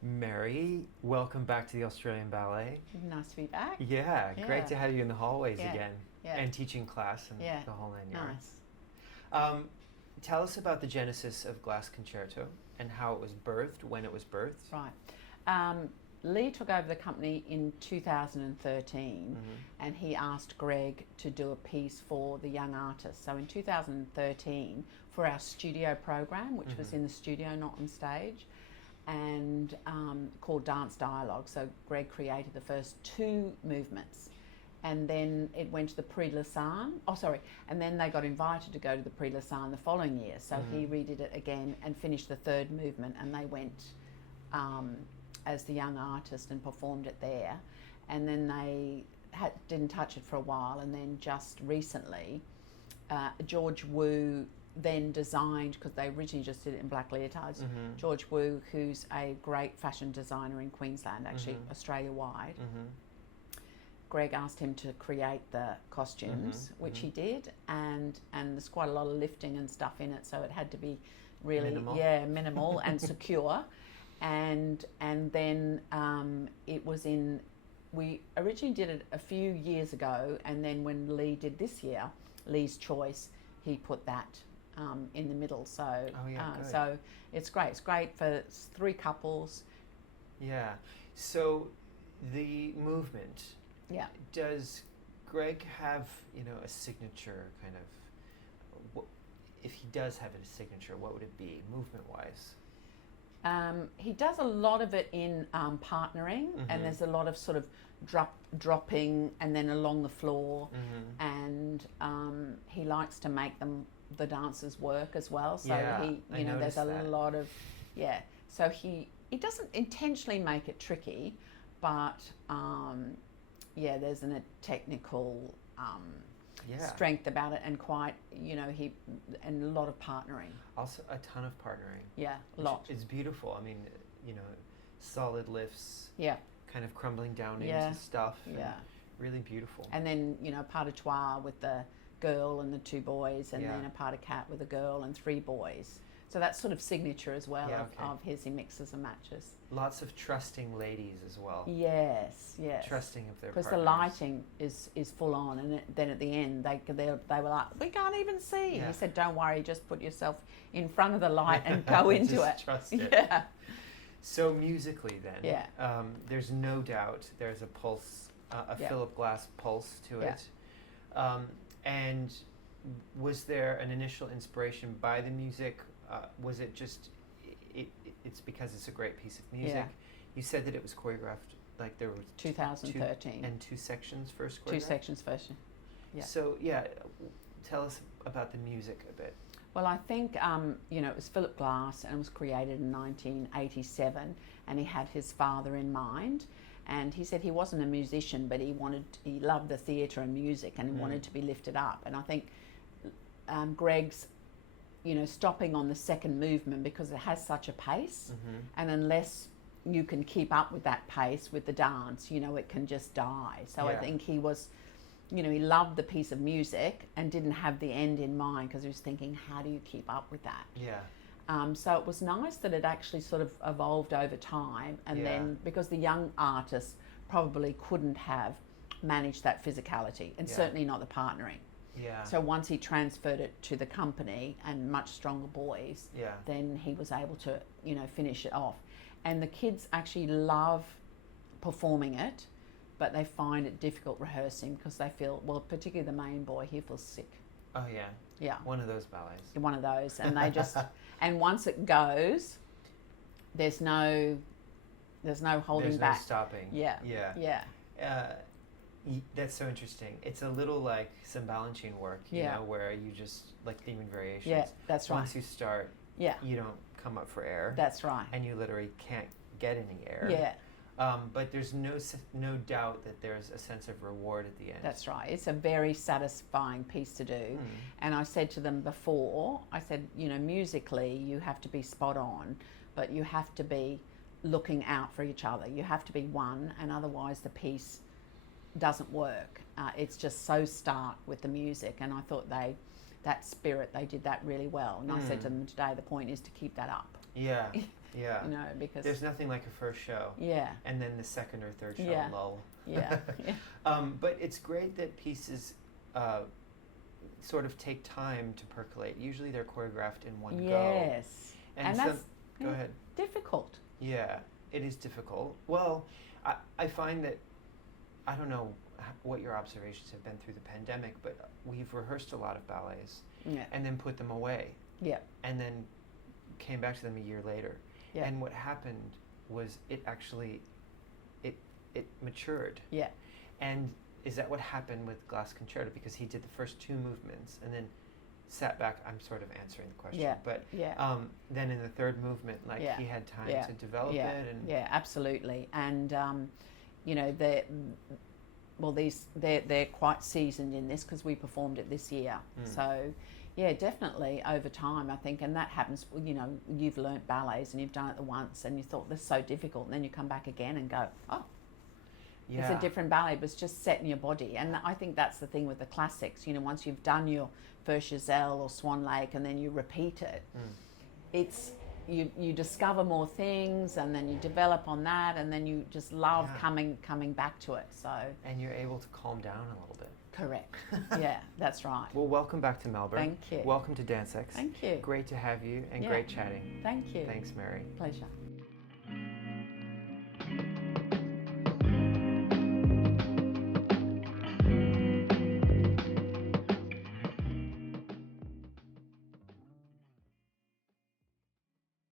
Mary, welcome back to the Australian Ballet. Nice to be back. Yeah, Yeah. great to have you in the hallways Yeah. again. Yeah. And teaching class and Yeah. the whole nine yards. Nice. Tell us about the genesis of Glass Concerto and how it was birthed, when it was birthed. Right. Lee took over the company in 2013 and he asked Greg to do a piece for the young artists. So in 2013, for our studio program, which was in the studio, not on stage, and called Dance Dialogue. So Greg created the first two movements. And then it went to the Prix de Lausanne. And then they got invited to go to the Prix de Lausanne the following year. So he redid it again and finished the third movement, and they went as the young artist and performed it there. And then they didn't touch it for a while, and then just recently, George Wu then designed, because they originally just did it in black leotards, George Wu, who's a great fashion designer in Queensland, actually Australia-wide. Greg asked him to create the costumes, which he did, and there's quite a lot of lifting and stuff in it, so it had to be really minimal and secure. And then it was we originally did it a few years ago, and then when Lee did this year, Lee's Choice, he put that in the middle. So so it's great. It's great for three couples. Yeah. So the movement. Yeah. Does Greg have, a signature kind of? If he does have a signature, what would it be, movement-wise? He does a lot of it in partnering, and there's a lot of sort of dropping and then along the floor, and he likes to make the dancers work as well. So there's a lot of So he doesn't intentionally make it tricky, but there's a technical strength about it, and quite and a lot of partnering. Also a ton of partnering. Yeah, a lot. It's beautiful. I mean, solid lifts. Yeah. Kind of crumbling down into stuff. Yeah. Really beautiful. And then pas de trois with the girl and the two boys, and then a pas de quatre with a girl and three boys. So that's sort of signature as well of his. He mixes and matches. Lots of trusting ladies as well. Yes. Trusting of their partners. Because the lighting is full on, and then at the end they were like, we can't even see. He said, don't worry, just put yourself in front of the light and go into it. Trust it. Yeah. So musically then, there's no doubt there's a pulse, Philip Glass pulse to it. And was there an initial inspiration by the music? Was it just, it's because it's a great piece of music? Yeah. You said that it was choreographed, like there were 2013. Two sections first choreographed? Two sections first, yeah. So, tell us about the music a bit. Well, I think, it was Philip Glass, and it was created in 1987, and he had his father in mind. And he said he wasn't a musician, but he loved the theatre and music, and he wanted to be lifted up. And I think Greg's, stopping on the second movement, because it has such a pace, and unless you can keep up with that pace with the dance, it can just die. So I think he was, he loved the piece of music and didn't have the end in mind, because he was thinking, how do you keep up with that? Yeah. So it was nice that it actually sort of evolved over time, and then because the young artists probably couldn't have managed that physicality, and certainly not the partnering. Yeah. So once he transferred it to the company and much stronger boys, then he was able to, finish it off. And the kids actually love performing it, but they find it difficult rehearsing, because they feel, well, particularly the main boy, he feels sick. Oh yeah. Yeah. One of those ballets. One of those, and they just, and once it goes, there's no holding back. There's no stopping. Yeah. That's so interesting. It's a little like some balancing work, you know, where you just, like theme and variations. Yeah, that's right. Once you start, you don't come up for air. That's right. And you literally can't get any air. Yeah. But there's no doubt that there's a sense of reward at the end. That's right. It's a very satisfying piece to do. And I said to them before, I said, musically you have to be spot on, but you have to be looking out for each other. You have to be one, and otherwise the piece doesn't work. It's just so stark with the music, and I thought that spirit, they did that really well. And I said to them today, the point is to keep that up. Yeah, yeah. You know, because there's nothing like a first show. Yeah. And then the second or third show lull. Yeah. But it's great that pieces sort of take time to percolate. Usually they're choreographed in one go. Yes. And that's go ahead. Difficult. Yeah, it is difficult. Well, I find that, I don't know what your observations have been through the pandemic, but we've rehearsed a lot of ballets and then put them away. Yeah. And then came back to them a year later. Yeah. And what happened was it actually, it matured. Yeah. And is that what happened with Glass Concerto? Because he did the first two movements and then sat back. I'm sort of answering the question, but then in the third movement, like he had time to develop it. And Absolutely. And you know, they're quite seasoned in this because we performed it this year. So yeah, definitely over time, I think, and that happens. You know, you've learnt ballets and you've done it the once, and you thought this is so difficult, and then you come back again and go, oh. Yeah. It's a different ballet, but it's just set in your body. And I think that's the thing with the classics. You know, once you've done your first Giselle or Swan Lake and then you repeat it, it's you discover more things, and then you develop on that, and then you just love coming back to it. So. And you're able to calm down a little bit. Correct. Yeah, that's right. Well, welcome back to Melbourne. Thank you. Welcome to DanceX. Thank you. Great to have you and great chatting. Thank you. Thanks, Mary. Pleasure.